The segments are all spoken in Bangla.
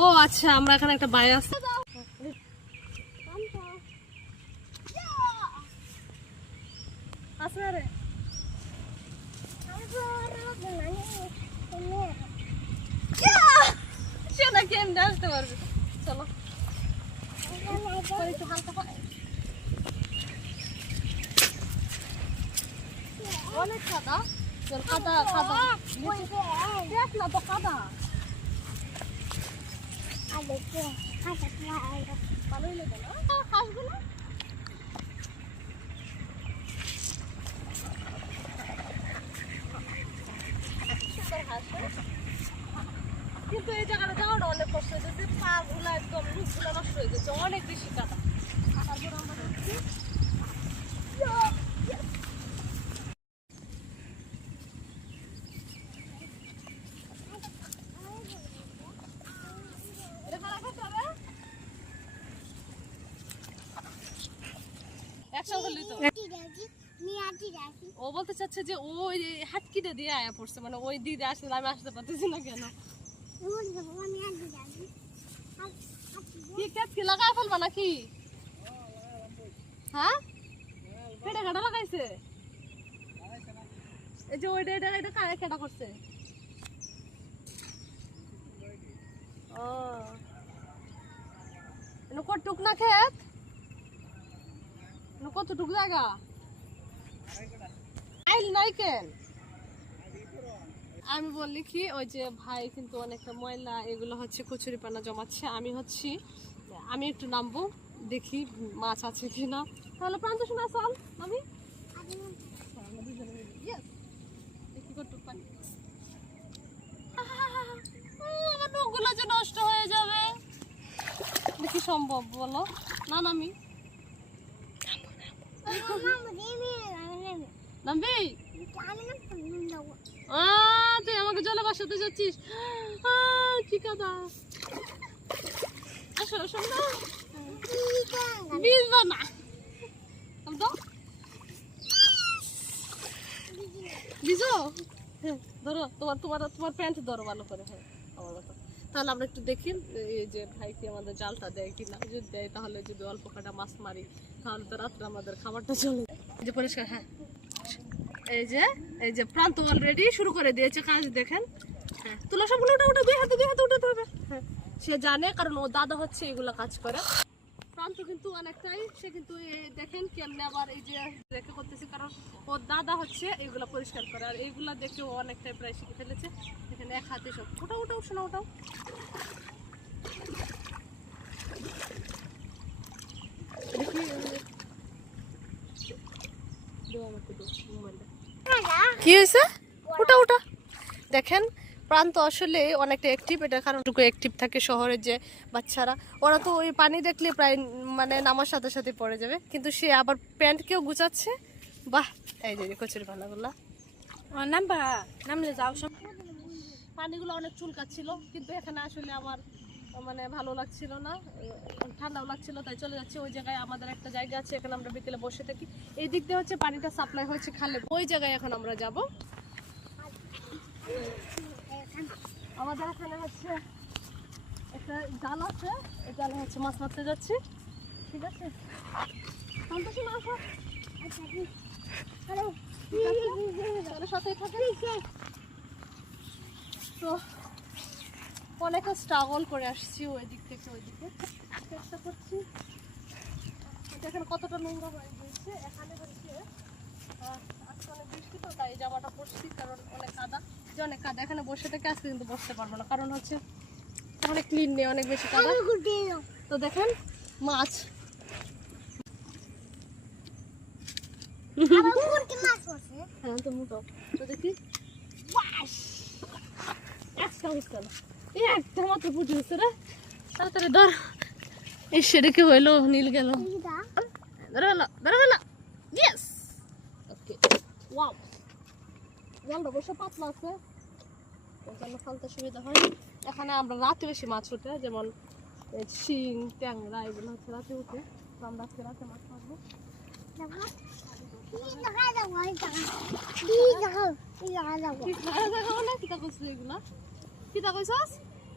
ও আচ্ছা, আমরা এখানে একটা বাই আছে। আসতে পারবে, চলো অনেক কাদা, কাদা কাদা দেখ না তো কাদা। ভালোই লাগে না, হাসবে না। কিন্তু এই জায়গাটা যাওয়াটা অনেক কষ্ট হয়েছে, পা গুলা একদম মুখগুলো নষ্ট হয়ে গেছে, অনেক বেশি কাদা। তারপর আমরা যাচ্ছি ও বলতে চাচ্ছে যে ওই হাটকিটা দিয়ে আয়া পড়ছে, মানে ওই দিদি আসলে আমি আসতে পারতেছি না কেন। কি লাগাই ফেলবা নাকি? হ্যাঁ, পেটে কাটা লাগাইছে। এই যে ওইটা এটা এটা কাটা কেটা করছে। ও কতটুক না খেত, কতটুক জায়গা নাই কেন? আমি বললি কি, ওই যে ভাই কিন্তু অনেকটা ময়লা এগুলো হচ্ছে কচুরি পানা জমাচ্ছে। আমি একটু নামবো, দেখি মাছ আছে কিনা। তাহলে প্রান্ত শোনা চল আমি আমার নখগুলো যে নষ্ট হয়ে যাবে, দেখি সম্ভব বলো না? নামি নামবি? তুই আমাকে জলে বাসাতে যাচ্ছিস? কি কাদা, আসো শোনো, ভিজবা না। ভিজো, ধরো তোমার তোমার তোমার প্যান্ট ধরো ভালো করে। হ্যাঁ, আমার মতো। তাহলে আমরা একটু দেখি এই যে ভাই কি আমাদের জালটা দেয় কিনা। যদি দেয় তাহলে যদি অল্প কাটা মাছ মারি, তাহলে তো রাত্রে আমাদের খাবারটা চলে যায়। এই যে পরিষ্কার। হ্যাঁ, এই যে প্রান্ত অলরেডি শুরু করে দিয়েছে কাজ, দেখেন। হ্যাঁ, তোলা সবগুলো ওটা দুই হাতে উঠাতে হবে। হ্যাঁ, সে জানে, কারণ ও দাদা হচ্ছে এগুলো কাজ করে। প্রান্ত কিন্তু অনেকটাই, সে কিন্তু দেখেন কেমনে আবার এই যে রেখে করতেছে, কারণ ওর দাদা হচ্ছে এগুলা পরিষ্কার করে। আর এইগুলা দেখে ও অনেকটাই প্রায় শিখে ফেলেছে। এখানে এক হাতে সব। ওটাও শোনা, ওটাও কি হয়েছে? ওটা দেখেন, প্রান্ত আসলে অনেকটা অ্যাক্টিভ। এটার কারণ অ্যাক্টিভ থাকে শহরের যে বাচ্চারা, ওরা তো ওই পানি দেখলে প্রায় মানে নামার সাথে সাথে পড়ে যাবে, কিন্তু সে আবার প্যান্টকেও গুছাচ্ছে। বাহ, এই যে কচুরি পানাগুলা নামলে যাও, সব পানিগুলো অনেক চুলকাচ্ছিল, কিন্তু এখানে আসলে আমার মানে ভালো লাগছিল না, ঠান্ডাও লাগছিল, তাই চলে যাচ্ছে ওই জায়গায়। আমাদের একটা জায়গা আছে, এখানে আমরা বিকেলে বসে থাকি। এই দিক দিয়ে হচ্ছে পানিটা সাপ্লাই হচ্ছে খালে, ওই জায়গায় এখন আমরা যাব। আমাদের এখানে হচ্ছে একটা জাল আছে, এই জালে হচ্ছে মাছ মারতে যাচ্ছি। ঠিক আছে, সাথেই থাকে। তো অনেক স্ট্রাগল করে আসছি ওই দিক থেকে ওই দিকে, চেষ্টা করছি। দেখেন কতটা নোংরা হয়ে গিয়েছে এখানে হচ্ছে। আজকে অনেক বৃষ্টি তো, তাই জামাটা পরছি, কারণ অনেক কাদা। এখানে বসে থেকে আজকে কিন্তু বসতে পারবো না, কারণ হচ্ছে অনেক ক্লিন নেই, অনেক বেশি কাদা। তো দেখেন মাছ, হ্যাঁ তো মোটো তো দেখি একটা মাত্র পুঁটি হচ্ছে রে, তাড়াতাড়ি ধর। এই সেটা কি হইলো, নীল গেল, জলটা বসে পাতলা আছে, ফেলতে সুবিধা হয়। এখানে আমরা রাতে বেশি মাছ উঠে, যেমন শিং, ট্যাংরা, এগুলো হচ্ছে রাতে উঠে। তো আমরা আজকে রাতে মাছ মারবো। পিস লাগাই দেখাবো না কিতা কইছিস এগুলা কিতা কইছস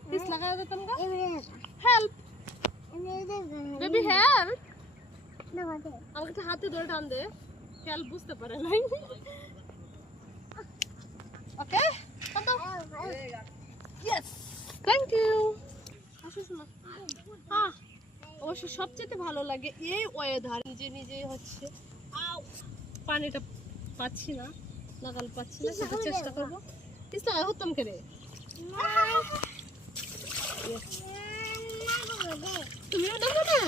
পিস লাগাই দিতাম গা হেল্প বেবি হেল্প আমাকে তো হাতে ধরে টান দে হেল্প বুঝতে পারে নাই ওকে কত ইয়েস থ্যাংক ইউ আসুস না অবশ্য সবচেয়ে ভালো লাগে এই ওয়েদার নিজে নিজে হচ্ছে পানিটা পাচ্ছি না লাগাল পাচ্ছি না সেটা চেষ্টা করবো পিস লাগাই হতাম কে রে তুমিও নামো না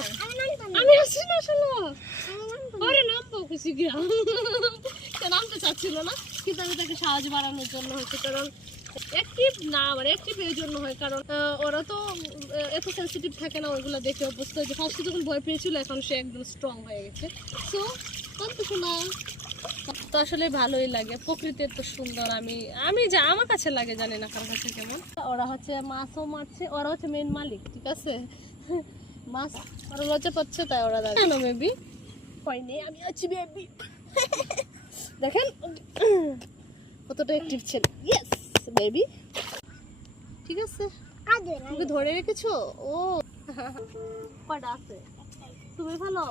আমি আসছি না আসলে আরে নামবো খুশি গিয়া নামতে চাচ্ছিল না কিন্তু আমি তাকে সাহায্য বাড়ানোর জন্য হচ্ছে কারণ অ্যাক্টিভ না মানে অ্যাক্টিভ এই জন্য হয় কারণ ওরা তো এত সেন্সিটিভ থাকে না ওইগুলো দেখে অবস্থা যে ফার্স্টে যখন ভয় পেয়েছিল এখন সে একদম স্ট্রং হয়ে গেছে সো তো শোনা তো আসলে ভালোই লাগে প্রকৃতি এত সুন্দর আমি যা আমার কাছে লাগে জানি না কার কাছে কেমন ওরা হচ্ছে মাছও মারছে ওরা হচ্ছে মেন মালিক ঠিক আছে মাছ ওরা লজ্জা পাচ্ছে তাই ওরা দাঁড়ানো মেবি পাইনি আমি আছি বেবি দেখেন কতটা অ্যাক্টিভ ছিল ইয়েস বেবি ঠিক আছে তুমি ধরে রেখেছো ও কয়টা আছে তুমি ভালো